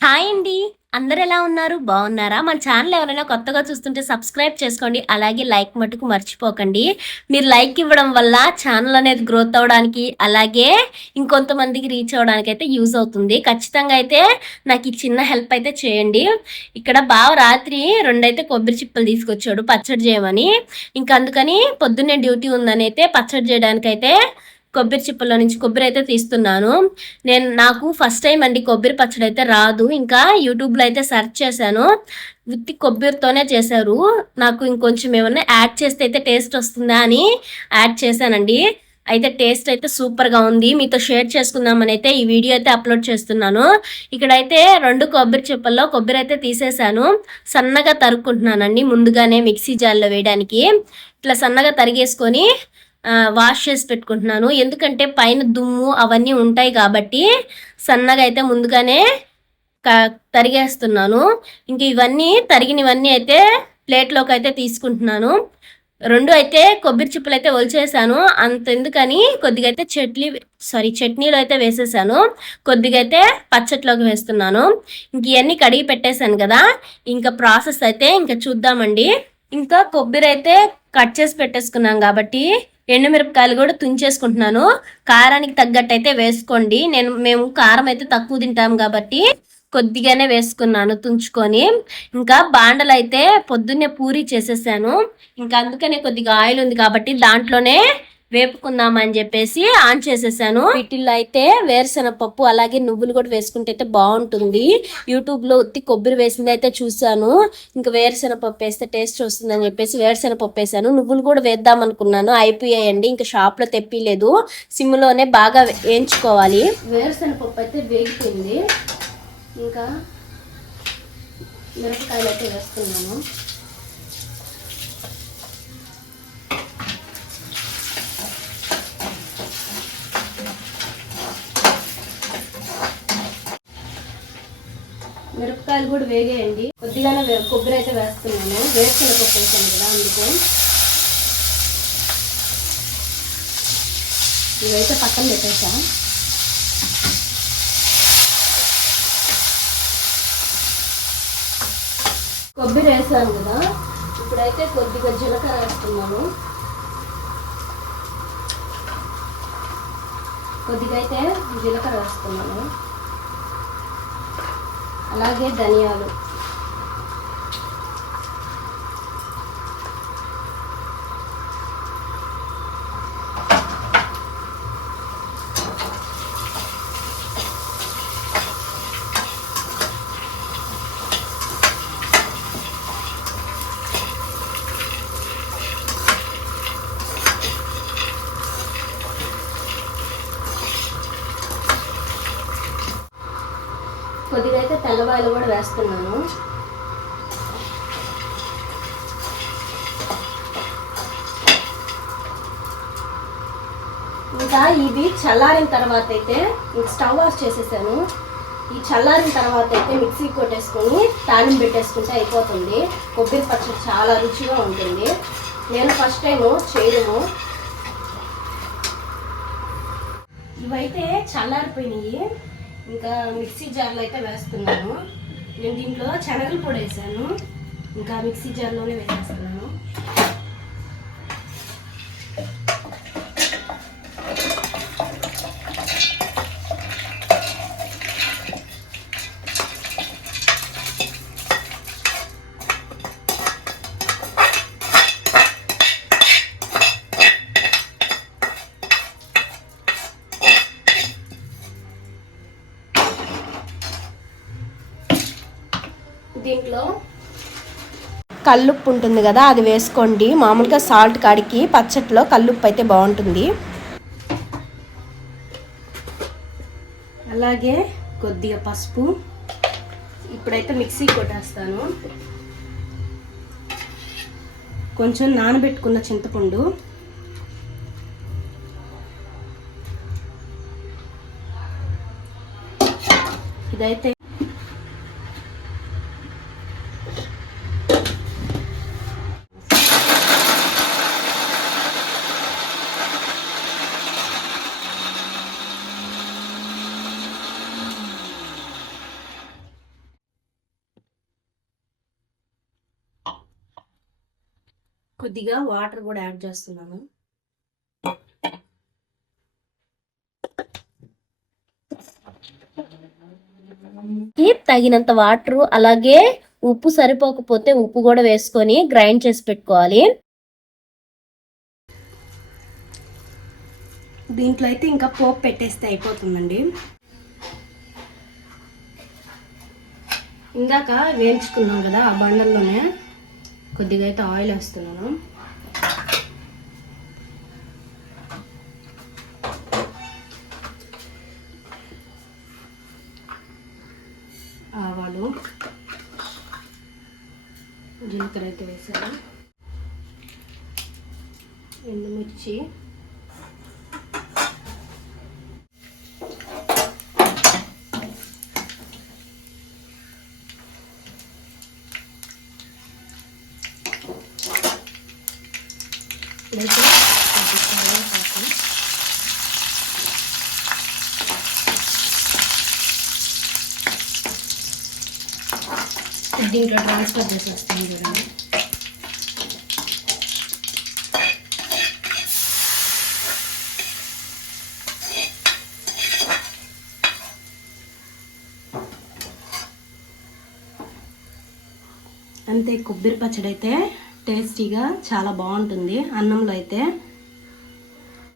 Hi అండి. అందరు ఎలా ఉన్నారు? బాగున్నారా? మన ఛానల్ ఎవరైనా కొత్తగా చూస్తుంటే సబ్స్క్రైబ్ చేసుకోండి. అలాగే లైక్ మటుకు మర్చిపోకండి. మీరు లైక్ ఇవ్వడం వల్ల ఛానల్ అనేది గ్రోత్ అవడానికి అలాగే ఇంకొంతమందికి రీచ్ అవ్వడానికి అయితే యూజ్ అవుతుంది. ఖచ్చితంగా అయితే నాకు ఈ చిన్న హెల్ప్ అయితే చేయండి. ఇక్కడ బావ రాత్రి రెండైతే కొబ్బరి చిప్పలు తీసుకొచ్చాడు పచ్చడి చేయమని. ఇంకా అందుకని పొద్దున్నే డ్యూటీ ఉందని అయితే పచ్చడి చేయడానికైతే కొబ్బరి చిప్పల్లో నుంచి కొబ్బరి అయితే తీస్తున్నాను. నేను నాకు ఫస్ట్ టైం అండి కొబ్బరి పచ్చడి అయితే రాదు. ఇంకా యూట్యూబ్లో అయితే సెర్చ్ చేశాను. విత్ కొబ్బరితోనే చేశారు. నాకు ఇంకొంచెం ఏమన్నా యాడ్ చేస్తే అయితే టేస్ట్ వస్తుందా అని యాడ్ చేశానండి. అయితే టేస్ట్ అయితే సూపర్గా ఉంది. మీతో షేర్ చేసుకుందామని అయితే ఈ వీడియో అయితే అప్లోడ్ చేస్తున్నాను. ఇక్కడైతే రెండు కొబ్బరి చిప్పల్లో కొబ్బరి అయితే తీసేశాను. సన్నగా తరుక్కుంటున్నానండి ముందుగానే మిక్సీ జార్లో వేయడానికి. ఇట్లా సన్నగా తరిగేసుకొని వాష్ చేసి పెట్టుకుంటున్నాను. ఎందుకంటే పైన దుమ్ము అవన్నీ ఉంటాయి కాబట్టి సన్నగా అయితే ముందుగానే క- తరిగేస్తున్నాను. ఇంక ఇవన్నీ తరిగినవన్నీ అయితే ప్లేట్లోకి అయితే తీసుకుంటున్నాను. రెండు అయితే కొబ్బరి చిప్పలు అయితే ఒలిచేసాను. అంత ఎందుకని కొద్దిగా అయితే చట్నీ సారీ చట్నీలో అయితే వేసేసాను. కొద్దిగా అయితే పచ్చట్లోకి వేస్తున్నాను. ఇంక ఇవన్నీ కడిగి పెట్టేశాను కదా. ఇంకా ప్రాసెస్ అయితే ఇంకా చూద్దామండి. ఇంకా కొబ్బరి అయితే కట్ చేసి పెట్టేసుకున్నాం కాబట్టి ఎండుమిరపకాయలు కూడా తుంచేసుకుంటున్నాను. కారానికి తగ్గట్టు అయితే వేసుకోండి. నేను మేము కారం అయితే తక్కువ తింటాం కాబట్టి కొద్దిగానే వేసుకున్నాను తుంచుకొని. ఇంకా బాండలు అయితే పొద్దున్నే పూరి చేసేసాను. ఇంకా అందుకనే కొద్దిగా ఆయిల్ ఉంది కాబట్టి దాంట్లోనే వేపుకుందామని చెప్పేసి ఆన్ చేసేసాను. వీటిల్లో అయితే వేరుశెనగ పప్పు అలాగే నువ్వులు కూడా వేసుకుంటే అయితే బాగుంటుంది. యూట్యూబ్లో ఉత్తి కొబ్బరి వేసింది అయితే చూసాను ఇంకా వేరుశెనగ పప్పు వేస్తే టేస్ట్ వస్తుందని చెప్పేసి వేరుశెనగ పప్పు వేసాను. నువ్వులు కూడా వేద్దాం అనుకున్నాను. అయిపోయాయండి. ఇంకా షాప్లో తెప్పిలేదు. సిమ్లోనే బాగా వేయించుకోవాలి. వేరుశెనగ పప్పు అయితే వేగిపోయింది. ఇంకా మిరపకాయలు అయితే వేస్తున్నాను. మిరపకాయలు కూడా వేగేయండి. కొద్దిగానే కొబ్బరి అయితే వేస్తున్నాను. వేరుశెనగ పప్పు వేసాను కదా అందుకు. ఇవైతే పక్కన పెట్టేసా. కొబ్బరి వేసాను కదా. ఇప్పుడైతే కొద్దిగా జీలకర్ర వేస్తున్నాను. కొద్దిగా అయితే జీలకర్ర వేస్తున్నాను. అలాగే ధనియాలు. కొద్దిగా అయితే తెల్లవాయలు కూడా వేస్తున్నాను. ఇంకా ఇది చల్లారిన తర్వాత అయితే స్టవ్ ఆఫ్ చేసేసాను. ఈ చల్లారిన తర్వాత అయితే మిక్సీ కొట్టేసుకొని తాలింపు పెట్టేసుకుంటే అయిపోతుంది. కొబ్బరి పచ్చడి చాలా రుచిగా ఉంటుంది. నేను ఫస్ట్ టైం చేయడము. ఇవైతే చల్లారిపోయినాయి. ఇంకా మిక్సీ జార్లో అయితే వేస్తున్నాను. నేను దీంట్లో శనగలు పొడి వేసాను. ఇంకా మిక్సీ జార్లోనే వేసేస్తున్నాను. దీంట్లో కల్లుప్పు ఉంటుంది కదా అది వేసుకోండి. మామూలుగా సాల్ట్ కాడికి పచ్చట్లో కల్లుప్పు అయితే బాగుంటుంది. అలాగే కొద్దిగా పసుపు. ఇప్పుడైతే మిక్సీ కొట్టేస్తాను. కొంచెం నానబెట్టుకున్న చింతపండు. ఇదైతే కొద్దిగా వాటర్ కూడా యాడ్ చేస్తున్నాను. తగినంత వాటర్ అలాగే ఉప్పు సరిపోకపోతే ఉప్పు కూడా వేసుకొని గ్రైండ్ చేసి పెట్టుకోవాలి. దీంట్లో అయితే ఇంకా పోపు పెట్టేస్తే అయిపోతుందండి. ఇందాక వేయించుకున్నాం కదా ఆ బండల్లోనే. కొద్దిగా అయితే ఆయిల్ వేస్తున్నాను. ఆవాలు జీలకర్ర అయితే వేసాను. ఎండుమిర్చి అయితే కొద్ది కరివేపాకు దీంట్లో ట్రాన్స్ఫర్ చేసేస్తాను చూడండి అంతే కొబ్బరి పచ్చడి అయితే టేస్టీగా చాలా బాగుంటుంది అన్నంలో అయితే.